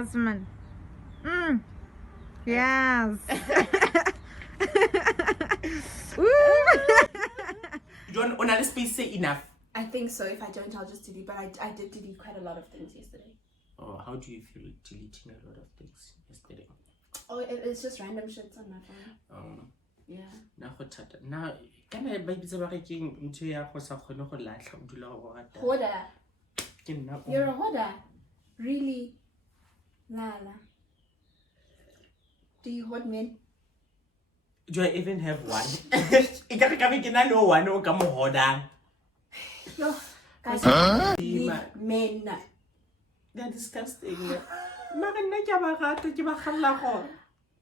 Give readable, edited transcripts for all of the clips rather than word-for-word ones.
orgasm. Yes. John, on a space say enough. I think so. If I don't, I'll just delete. But I did delete quite a lot of things yesterday. Oh, how do you feel deleting a lot of things yesterday? Oh, it's just random shits on my phone. Yeah. Now, can I baby working into your house? Hoarder. You're a hoarder. Really? Lala. Do you hoard men? Do I even have one? I can't know one who come hoarder. No, guys, leave men. They're disgusting.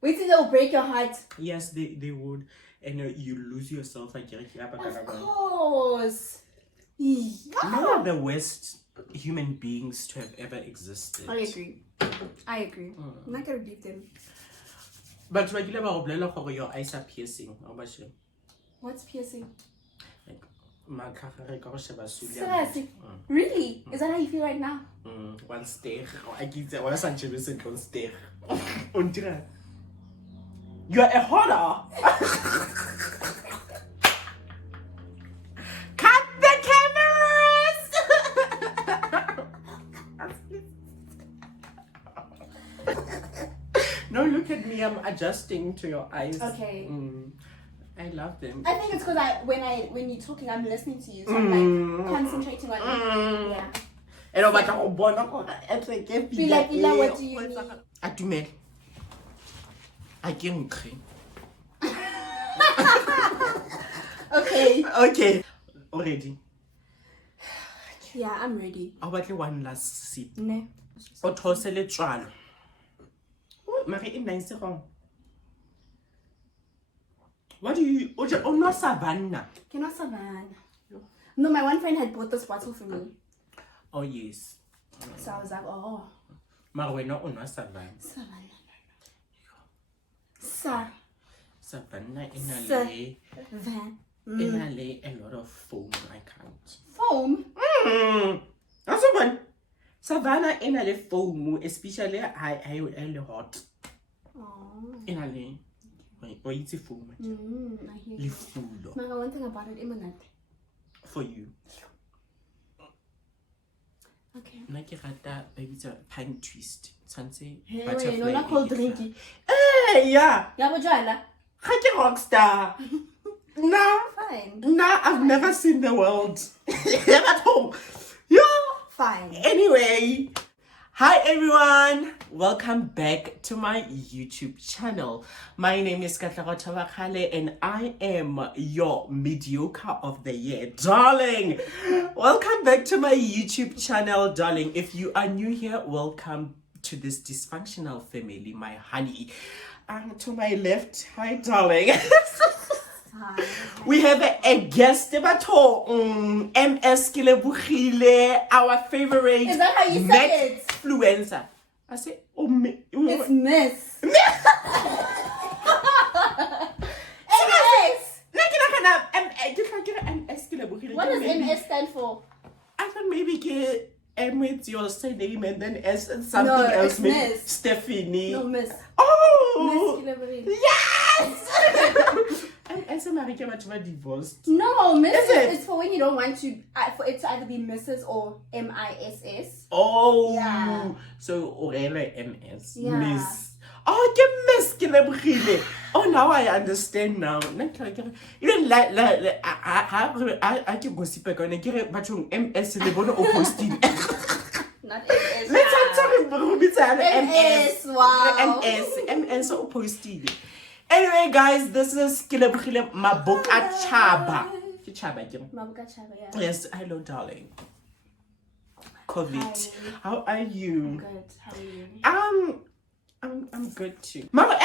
Wait till they'll break your heart. Yes, they would. And you lose yourself. Of course. They are the worst human beings to have ever existed. I agree. I'm not gonna beat them. But your eyes are piercing. What's piercing? Like, Seriously? Really? Is that how you feel right now? One stare. I give that one stare. You are a hoarder. Cut the cameras. No, look at me. I'm adjusting to your eyes. Okay. I love them. I think it's because when you're talking, I'm listening to you, so I'm like concentrating on you. Yeah. And what do you need? Atumel. I can't cream. Okay. Already. Yeah, I'm ready. I'll battle one last sip. Ne. O those le tswalo. Mari e nice wrong. What do you no savannah? Can I Savannah? No, my one friend had bought this bottle for me. Oh yes. So I was like, oh. Marwena o no savannah. Savannah in a lot of foam. I can't. Foam? That's one. Savannah in a foam, especially I hot. Oh. In a or it's a foam. I hear you. Manga, one thing about it, imminent. For you. Okay. Nakirata baby it's a pine twist. Sanse. Hey, no, not cold drinky. Hey, yeah. Yeah, but Joanna. Hake rockstar. No. Fine. No, I've never seen the world. At home. Yeah. Fine. Anyway. Hi everyone, welcome back to my YouTube channel. My name is Katlego Tabakale and I am your mediocre of the year, darling. Welcome back to my YouTube channel, darling. If you are new here, welcome to this dysfunctional family, my honey. And to my left, hi darling. Hi. We have a guest debato, MS Kilebukile, our favorite. Is that how you say it? Influencer. I say, It's Miss. MS. What does MS stand for? I thought maybe get M with your surname and then S and something else. It's Miss. Stephanie. No, Miss. Oh! Miss Kilebukile. Yes! MS America much more divorced. No, Miss Is it? is for when you don't want to, for it to either be Mrs. or MISS. Oh, Yeah. So Orele MS. Yeah. Miss. Oh, get Miss Kilebukile. Oh, now I understand now. You know, like I can gossip on a get batching MS in the bono posting. Not MS. Let's talk MS. Wow. MS posted. Anyway, guys, this is Kilebukile Mabuka Chaba. Mabuka Chaba, yeah. Yes, hello, darling. COVID. Hi. How are you? I'm good. How are you? I'm good too. Mama,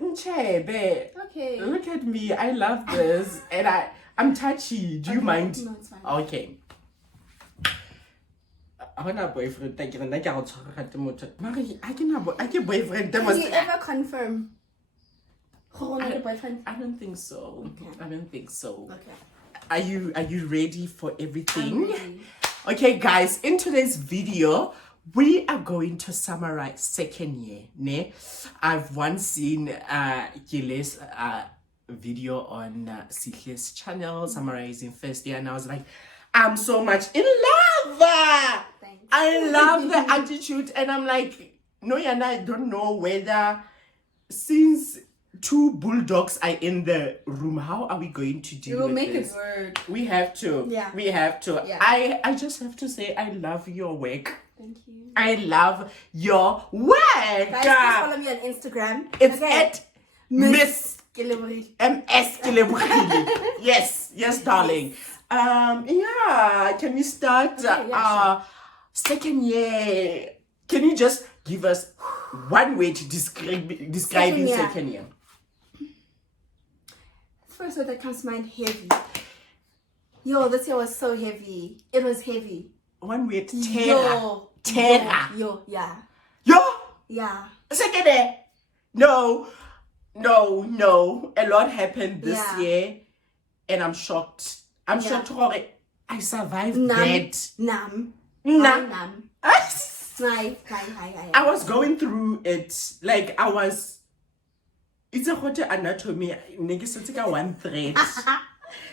Nchebe. Okay. Look at me. I love this, and I'm touchy. Do you mind? No, it's fine. Okay. I want a boyfriend. I can boyfriend. Can you ever confirm? Boyfriend? I don't think so. Okay. I don't think so. Okay. Are you ready for everything? I'm ready. Okay, guys, in today's video, we are going to summarize second year. Ne? I've once seen Gile's video on Sihle's channel summarizing first year, and I was like, I'm so much in love. Thanks. I love the attitude, and I'm like, no, and I don't know whether since 2 bulldogs are in the room, how are we going to deal with make this? it work. We have to. Yeah. We have to. Yeah. I just have to say I love your work. Thank you. I love your work. Guys, please follow me on Instagram. It's Okay. at Miss Gillibril. MS Kilebukili. Yes, darling. Yeah, can we start Okay, yeah, second year? Can you just give us one way to describing year. second year? First word that comes to mind, heavy. Yo, this year was so heavy. It was heavy. One word, terror. Yo, yeah. Yo, Yeah. second year. No. A lot happened this Yeah. year, and I'm shocked. I'm shocked. I survived Nam. that. Nam. Nam. Nam. I Hi. was going through it like I was. It's a hot anatomy. Nigga, one thread.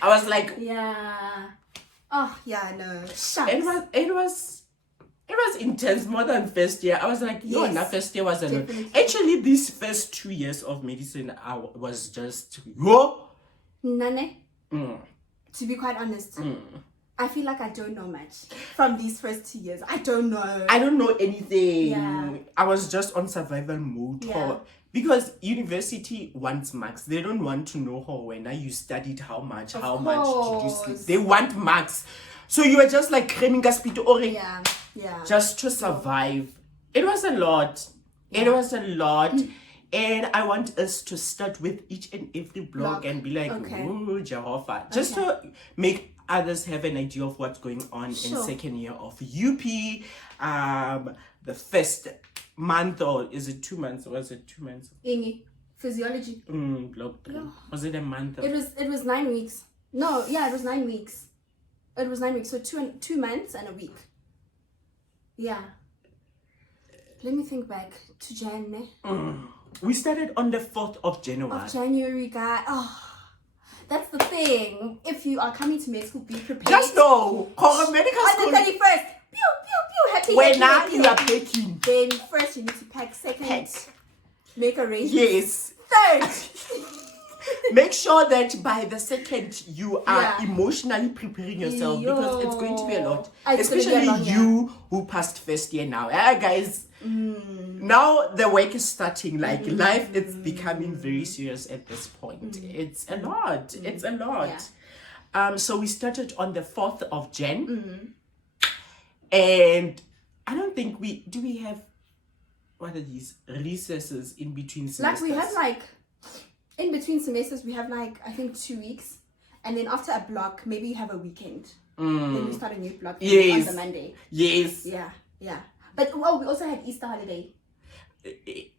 I was like, Yeah. Oh, yeah, no. Shucks. it was intense more than first year. I was like, yo, Yes, na first year was a lot. definitely. Actually, these first 2 years of medicine, I was just yo. Nane, Mm, to be quite honest, mm. I feel like I don't know much from these first 2 years. I don't know. I don't know anything. Yeah. I was just on survival mode. Yeah. Because university wants marks. They don't want to know how when you studied how much, how much did you sleep. course. They want marks. So you were just like cramming gaspito or Yeah. just to survive. It was a lot. It was a lot. And I want us to start with each and every blog and be like, Okay. ooh, Jehovah. Just to make others have an idea of what's going on in second year of UP. The first month, or is it 2 months? Was it 2 months? Ingi, physiology. Blog 3. Was it a month? It was 9 weeks. No, yeah, it was 9 weeks. It was 9 weeks. So 2 months and a week. Yeah. Let me think back to Jan. We started on the 4th of January. Of January, guy. Oh, that's the thing. If you are coming to med school, be prepared. Just know, medical On school. the 31st. Pew, pew, pew. Happy, When now happy, you are happy. packing. Then first you need to pack. Second, Pack. make arrangements. Yes. Third. Make sure that by the second you are Yeah. emotionally preparing yourself because it's going to be a lot. It's gonna be a Especially long year. you who passed first year now. Guys, now the work is starting. Like life is becoming very serious at this point. It's a lot. It's a lot. So we started on the 4th of Jan. And I don't think we have, what are these, recesses in between semesters? Like we have like, in between semesters, we have like, I think 2 weeks. And then after a block, maybe you have a weekend. Then we start a new block on the Monday. Yes. Yeah. But we also had Easter holiday.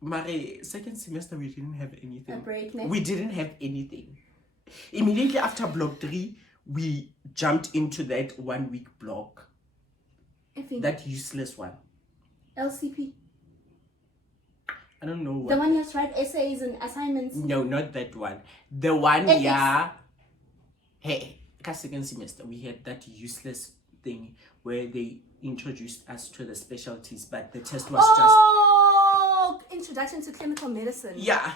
Mare, second semester we didn't have anything. A break, ne? We didn't have anything. Immediately after block 3, we jumped into that 1 week block. I think That useless one. LCP. I don't know what. The one you have to write essays and assignments. No, not that one. The one, Ethics. yeah. Hey, second semester we had that useless thing where they introduced us to the specialties, but the test was Oh, introduction to clinical medicine. yeah.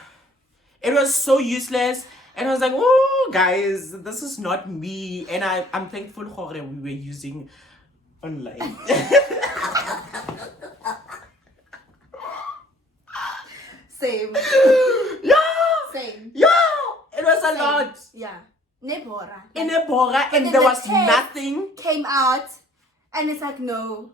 It was so useless, and I was like, oh, guys, this is not me. And I'm thankful for we were using online. Same. Yeah. Same. Yeah. It was a lot. Yeah. Nebora. In a bora, and then there the was test nothing. Came out, and it's like, no.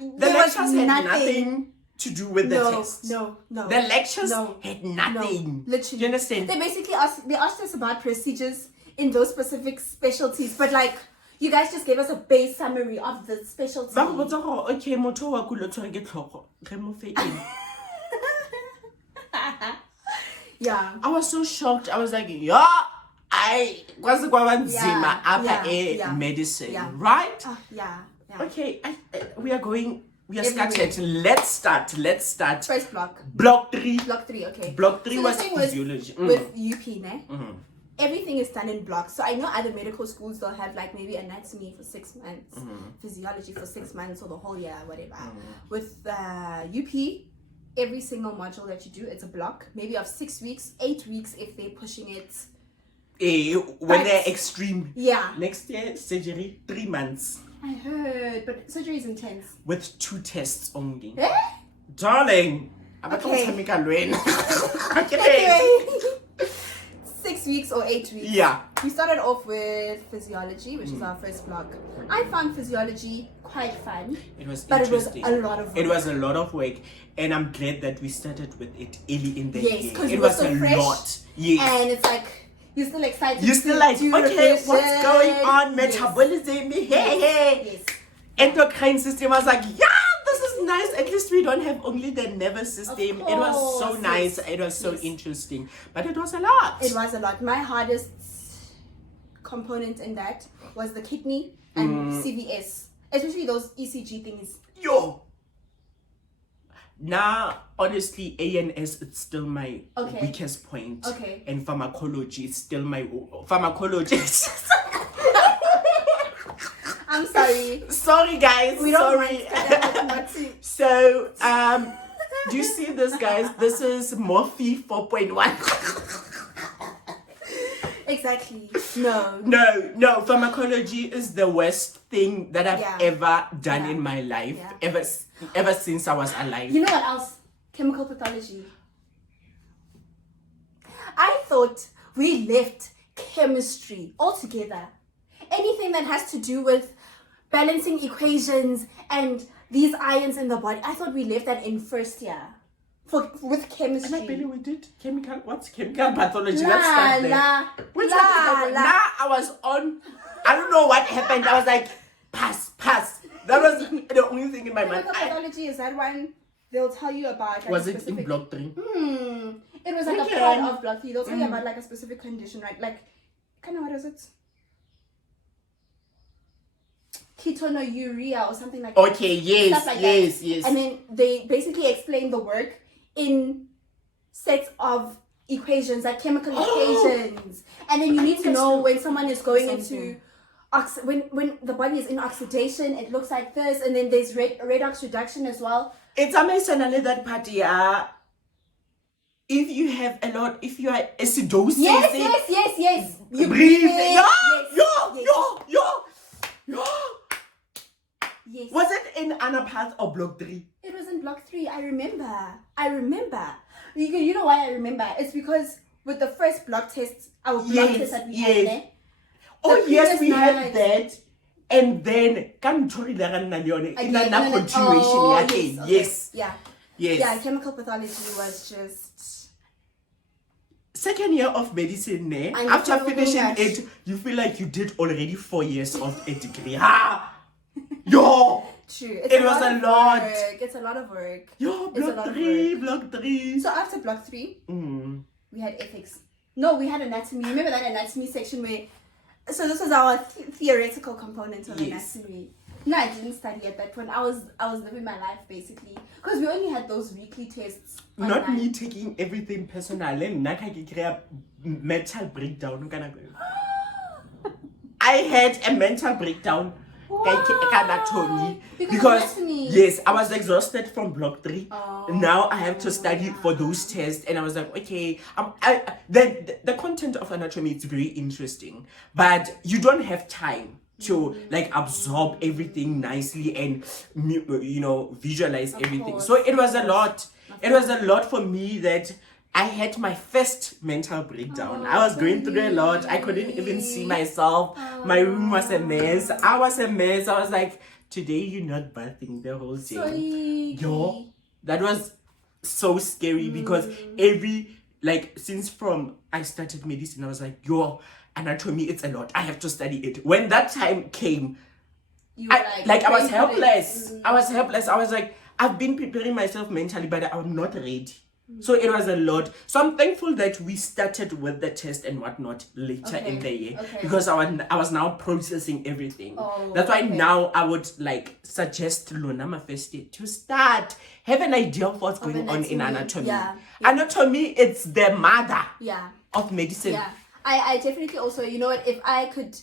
The There was lectures had nothing to do with the test. No. The lectures No. had nothing. No, literally. You understand? They basically asked us about procedures in those specific specialties, but like, you guys just gave us a base summary of the specialty. Ba go botsa gore, okay, motho wa kulo tshwere ke tlhogo. Re mo fe eng? Yeah. I was so shocked. I was like, yeah, kwaze kwaba nzima apha yeah. medicine, Yeah. right? Yeah. Okay, we are going We are started. Let's start. First block. Block 3. Block 3, okay. Block 3 so was the thing physiology. With UP, ne? Everything is done in blocks. So I know other medical schools, they'll have like maybe anatomy for 6 months, physiology for 6 months, or the whole year, whatever. With UP, every single module that you do, it's a block, maybe of 6 weeks, 8 weeks if they're pushing it. When they're extreme. Yeah. Next year, surgery, 3 months. I heard, but surgery is intense. With 2 tests only. Eh? Darling. Okay. Okay. 6 weeks or 8 weeks. Yeah. We started off with physiology, which is our first block. I found physiology quite fun. It was but interesting. It was a lot of work. It was a lot of work. And I'm glad that we started with it early in the year. Yes, because it was was so a fresh. lot. Yes. And it's like, you're still excited. You're still like, do okay, revision. what's going on? Yes. Metabolism, hey. Yes. Endocrine system. I was like, yeah, this is nice. At least we don't have only the nervous system. It was so nice. Yes. It was so interesting. But it was a lot. It was a lot. My hardest component in that was the kidney and CVS. Especially those ECG things. Yo. Now, honestly, ANS is still my weakest point. Okay. And pharmacology is still my pharmacologist. I'm sorry. Sorry, guys. We don't sorry. want to. So, do you see this, guys? This is Morphe 4.1. Exactly. No. No. Pharmacology is the worst thing that I've ever done in my life. Yeah. Ever since I was alive. You know what else? Chemical pathology. I thought we left chemistry altogether. Anything that has to do with balancing equations and these ions in the body, I thought we left that in first year. With chemistry. And I believe we did what's chemical pathology? Let's start there. Now I was on, I don't know what happened. I was like, pass. That was the only thing in my mind. Chemical pathology is that one they'll tell you about. Like, was it in block 3? It was like a part of block 3. They'll tell you about like a specific condition, right? Like, kind of what is it? Ketonuria or something like that. Okay, yes. And then they basically explain the work in sets of equations, like chemical equations. And then you need to know when someone is going into when the body is in oxidation, it looks like this, and then there's redox reduction as well. It's amazing that part, yeah. If you have a lot, if you are acidosis, yes. You breathe. Yes. Was it in another part of block 3? It was in block 3. I remember. You know why I remember? It's because with the first block test, our block test that we had there. Oh yes, we had that. And then continuation. Yes. Yeah, chemical pathology was just second year of medicine. After finishing it, you feel like you did already 4 years of a degree. Yo! True. It was a lot. It's a lot of work. Yo, block 3. So after block 3, we had ethics. No, we had anatomy. Remember that anatomy section where... So this was our theoretical component of anatomy. No, I didn't study at that point. I was living my life basically. Because we only had those weekly tests. Not me taking everything personal. And mental breakdown. I had a mental breakdown. Because yes, I was exhausted from block 3. Now I have to study for those tests, and I was like, okay, the content of anatomy is very interesting, but you don't have time to like absorb everything nicely and visualize everything. So it was a lot. It was a lot for me that I had my first mental breakdown. I was going through a lot. I couldn't even see myself. My room was a mess. I was a mess. I was like, today you're not bathing the whole day. Yo, that was so scary because since from I started medicine, I was like, yo, anatomy, it's a lot. I have to study it. When that time came, I was helpless. I was helpless. I was like, I've been preparing myself mentally, but I'm not ready. So it was a lot. So I'm thankful that we started with the test and whatnot later in the year, because I was now processing everything. That's why now I would like suggest Luna Mafesti to start, have an idea of what's going on in anatomy. Anatomy, it's the mother of medicine. I definitely also, you know what, if I could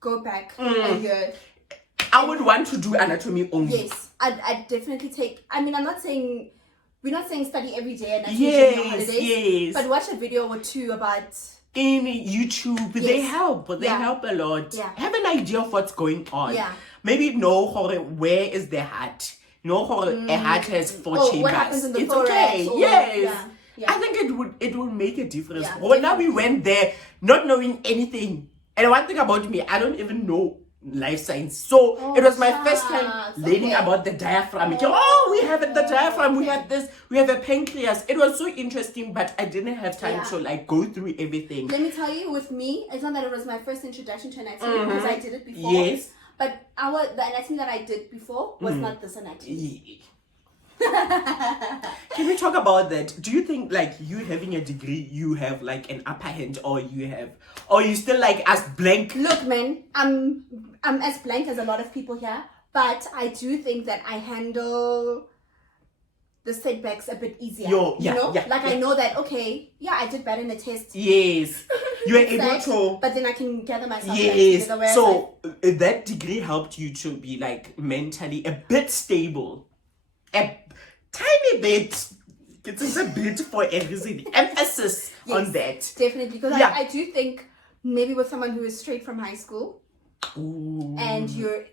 go back a year, I would want to do anatomy only. Yes, I'd definitely take, I mean, we're not saying study every day and holidays, but watch a video or two about in YouTube. They help a lot. Have an idea of what's going on. Maybe know where is the heart. Know a heart has 4 chambers. What happens in the it's thorax, okay. I think it would make a difference. Well, now we went there not knowing anything. And one thing about me, I don't even know life science. So it was my first time learning about the diaphragm. We have the diaphragm, we have this, we have a pancreas. It was so interesting, but I didn't have time to like go through everything. Let me tell you, with me, it's not that it was my first introduction to anatomy, because I did it before. But the anatomy that I did before was not this anatomy. Can we talk about that? Do you think like you having a degree, you have like an upper hand, or you still like as blank? Look, man, I'm as blank as a lot of people here, but I do think that I handle the setbacks a bit easier. I know that, okay, I did better in the test. Yes. You were able to, but then I can gather myself. Yes. So that degree helped you to be like mentally a bit stable. A tiny bit. It is a bit for a reason. Emphasis on that. Definitely, because I do think maybe with someone who is straight from high school, and you're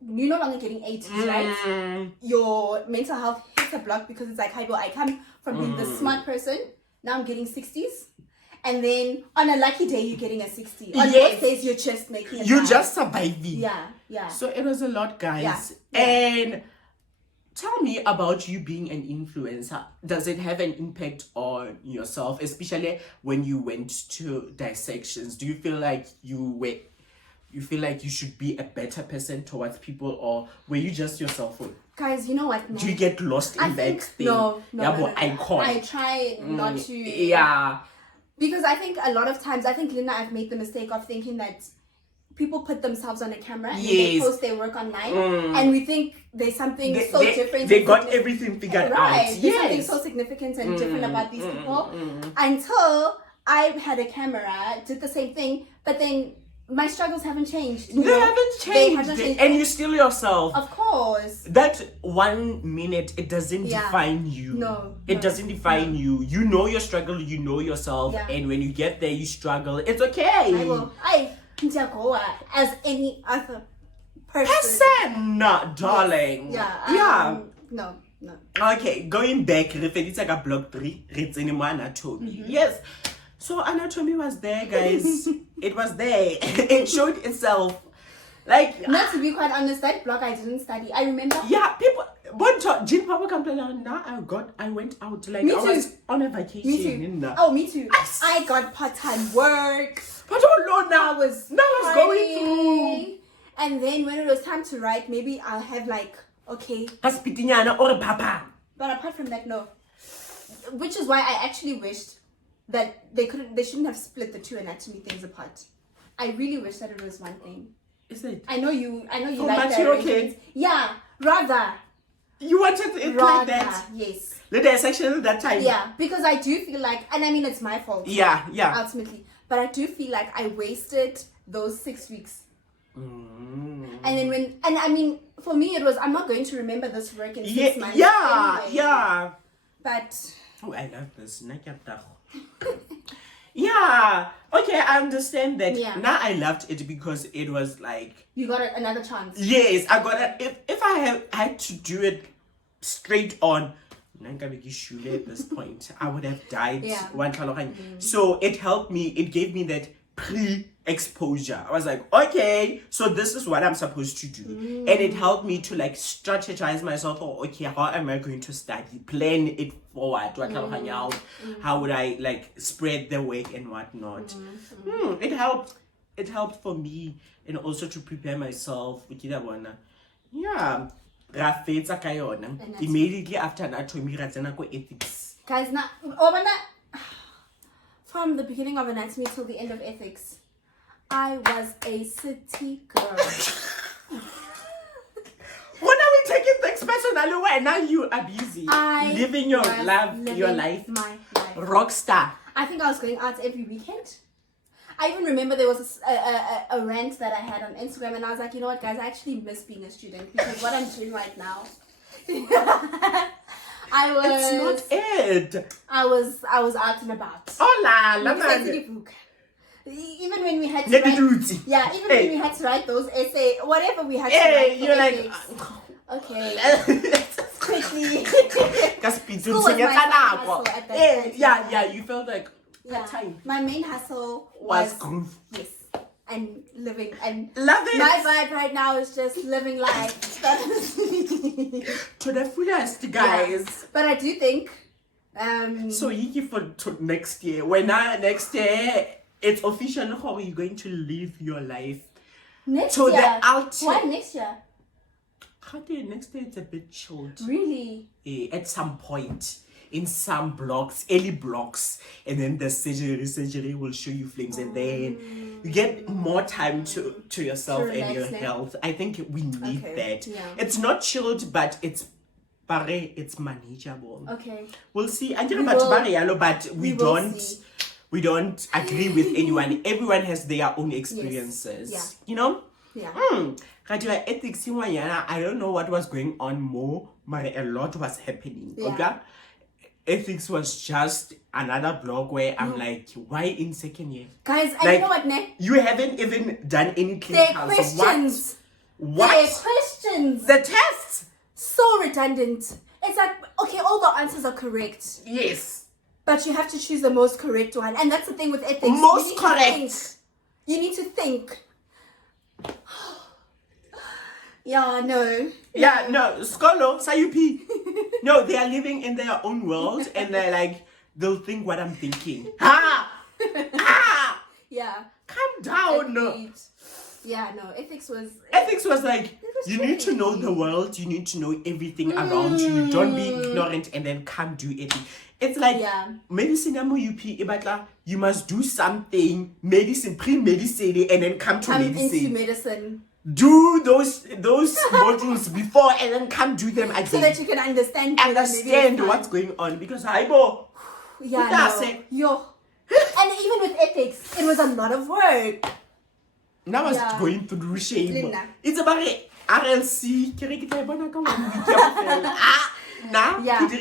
no longer getting 80s, right? Your mental health hits a block, because it's like, hi, well, I come from being the smart person, now I'm getting 60s. And then on a lucky day, you're getting a 60. On most days, you're just making it. You're just surviving. Yeah. So it was a lot, guys. And tell me about you being an influencer. Does it have an impact on yourself, especially when you went to dissections? Do you feel like you should be a better person towards people, or were you just yourself? Guys, you know what, man? Do you get lost in that thing? No. Icon. I try not to. Because I think a lot of times, Linda, I've made the mistake of thinking that people put themselves on a camera and they post their work online, and we think there's something different. They got everything figured out. There's something so significant and different about these people. Until I had a camera, did the same thing, but then my struggles haven't changed. They haven't changed. And you're still yourself. Of course. That 1 minute, it doesn't define you. No. It doesn't define you. You know your struggle, you know yourself, and when you get there, you struggle. It's okay. I will. As any other person. Darling. No. Okay, going back, referring to block 3, it's in anatomy. Yes. So anatomy was there, guys. It was there. It showed itself. Like, not to be quite honest, that block I didn't study. I remember. People. But Jean Papa complained. Now I went out like I was on a vacation. Me too. Me too. I got part-time work. But I was going through. And then when it was time to write, maybe I'll have like, okay. Or Papa. But apart from that, no. Which is why I actually wished that they shouldn't have split the two anatomy things apart. I really wish that it was one thing. Is it? I know you like that. Okay. Yeah, rather. You wanted it like that? Yes. The dissection at that time? Yeah, because I do feel like, and I mean it's my fault. Yeah. Ultimately. But I do feel like I wasted those 6 weeks. And then I mean, for me it was, I'm not going to remember this work in 6 months. Yeah. But... Oh, I love this. Yeah. Okay, I understand that. Yeah. Now I loved it because it was like... You got another chance. Yes, I got it. If I had to do it straight on, at this point, I would have died. Yeah. So it helped me. It gave me that pre-exposure. I was like, okay, so this is what I'm supposed to do. And it helped me to like strategize myself. Okay, how am I going to study? Plan it forward. How would I like spread the work and whatnot? It helped. It helped for me, and also to prepare myself. Yeah. ra fetsa ka yona. Immediately after anatomy ra tsena ko ethics. Guys, now from the beginning of anatomy till the end of ethics, I was a city girl. When are we taking things personally? Why now you are busy living your life, my life, rock star. I think I was going out every weekend. I even remember there was a rant that I had on Instagram, and I was like, you know what, guys, I actually miss being a student because what I'm doing right now. It's not it. I was out and about. Oh la Even when we had to write, when we had to write those essays, whatever we had to write, you're like, okay, quickly. School was my hustle at that time. You felt like that time. My main hustle was groove. Yes, and living and love it. My vibe right now is just living life to the fullest, guys. Yeah. But I do think. So you for next year. Next year it's official how you're going to live your life. Next year. The ultimate. Why next year? Next year it's a bit chilled. Really? At some point. In some early blocks, and then the surgery will show you flames, and then you get more time to yourself and your health. I think we need that. Yeah. It's not chilled, but it's manageable. Okay. We'll see. I don't know about Barialo, but we don't agree with anyone. Everyone has their own experiences. Yes. You know? Yeah. Ethics, I don't know what was going on more, but a lot was happening. Yeah. Okay? Ethics was just another blog where I'm like, why in second year? Guys, and you know what, ne? You haven't even done any They're clinicals. questions. What? They're questions. The tests? So redundant. It's like, okay, all the answers are correct. Yes. But you have to choose the most correct one. And that's the thing with ethics. Most correct. You need to think. Yeah, no. Yeah, no. Skolo, Sayupi. No, they are living in their own world and they're like, they'll think what I'm thinking. Yeah. Calm down. Agreed. Yeah, no. Ethics was like, you need to know the world, you need to know everything around you. Don't be ignorant and then come do it. It's like medicine UP, you must do something, medicine, pre-medicine, and then come to medicine. Into medicine. Do those modules before and then come do them again. So that you can understand what's going on. Because Haibo. Yeah, no. Yo. And even with ethics, it was a lot of work. Now I was going through shame. It's about RLC.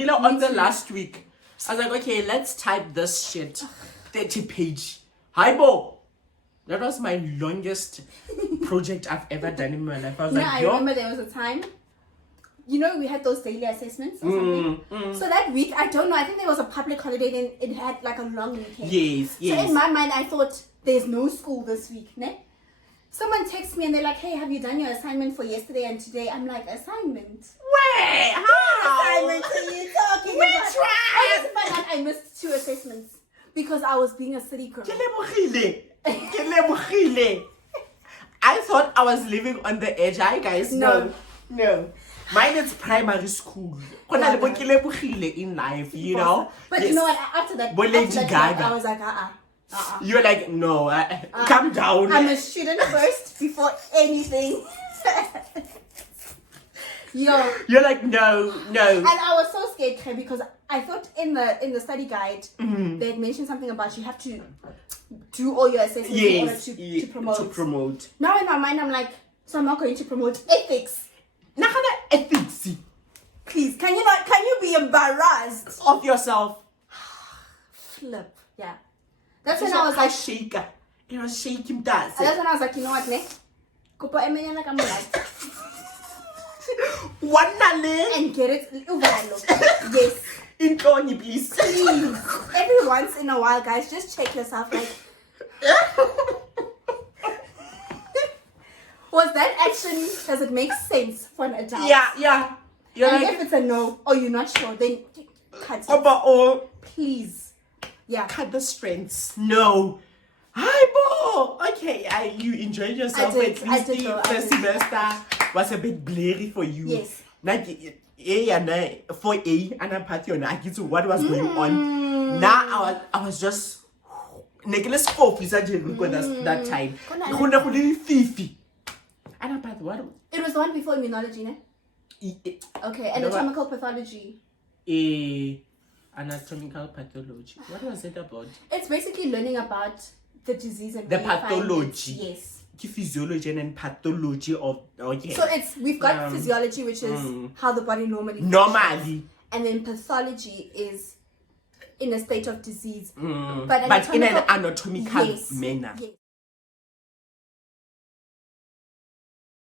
On the last week. I was like, okay, let's type this shit. 30-page. Haibo. That was my longest project I've ever done in my life. I was like, I remember there was a time, we had those daily assessments or something. So that week, I don't know, I think there was a public holiday, then it had like a long weekend. Yes. So in my mind, I thought, there's no school this week, ne? Someone texts me and they're like, hey, have you done your assignment for yesterday and today? I'm like, assignment? Wait, how? Assignment are you talking We about? tried. I just find out I missed 2 assessments because I was being a city girl. I thought I was living on the edge. Hi guys, no. Mine is primary school. In life, you know. But you know what? After that, I was like, You're like, no, calm down. I'm a student first before anything. You're like, no. And I was so scared because I thought in the study guide they had mentioned something about you have to do all your assessments in order to promote. To promote. Now in my mind I'm like, so I'm not going to promote ethics. Ethics. Please, can you be embarrassed of yourself? Flip. Yeah. That's when I was like, shaker. You know, shake him does. That's when I was like, you know what, ne? And get it. Yes. In Tony, please. Every once in a while, guys, just check yourself. Like, was that action? Does it make sense for an adult? Yeah. And if it's a no, or you're not sure, then cut it. Please. Yeah. Cut the strengths. No. Hi, Bo. Okay, you enjoyed yourself. I did. The semester was a bit blurry for you. Yes. for A and part I get to what was going on. Now I was just Nicholas Pope is because that time. Fifi. And about what? It was the one before immunology, ne? Okay, anatomical pathology. Anatomical pathology. What was it about? It's basically learning about the disease and the pathology. Yes. Physiology and pathology of So we've got physiology, which is how the body normally functions. And then pathology is in a state of disease, but in an anatomical manner. Yes.